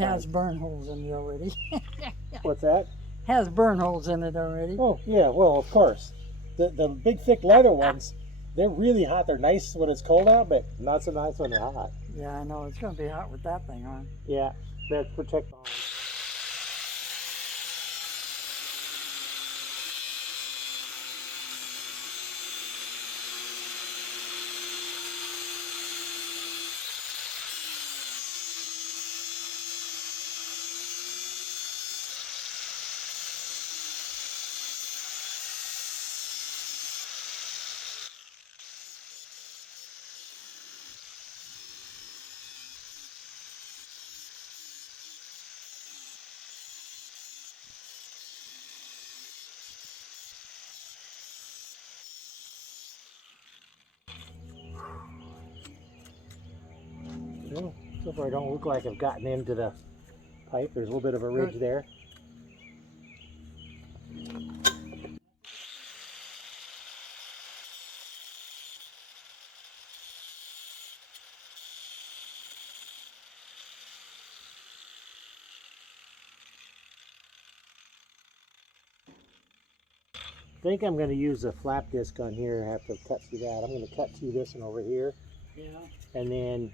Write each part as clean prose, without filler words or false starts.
Has burn holes in it already. What's that? Has burn holes in it already. Oh, yeah, well, of course. The big, thick leather ones, they're really hot. They're nice when it's cold out, but not so nice when they're hot. Yeah, I know. It's going to be hot with that thing on. Yeah, that's protect on. Well, so far I don't look like I've gotten into the pipe. There's a little bit of a ridge there. I think I'm going to use a flap disc on here. I have to cut through that. I'm going to cut through this one over here. Yeah. And then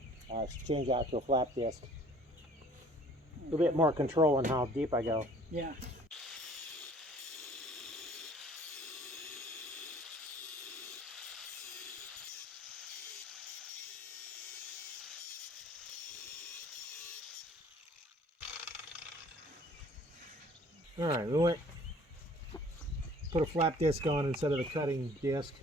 change out to a flap disc. A little bit more control on how deep I go. Yeah. All right, we went put a flap disc on instead of a cutting disc.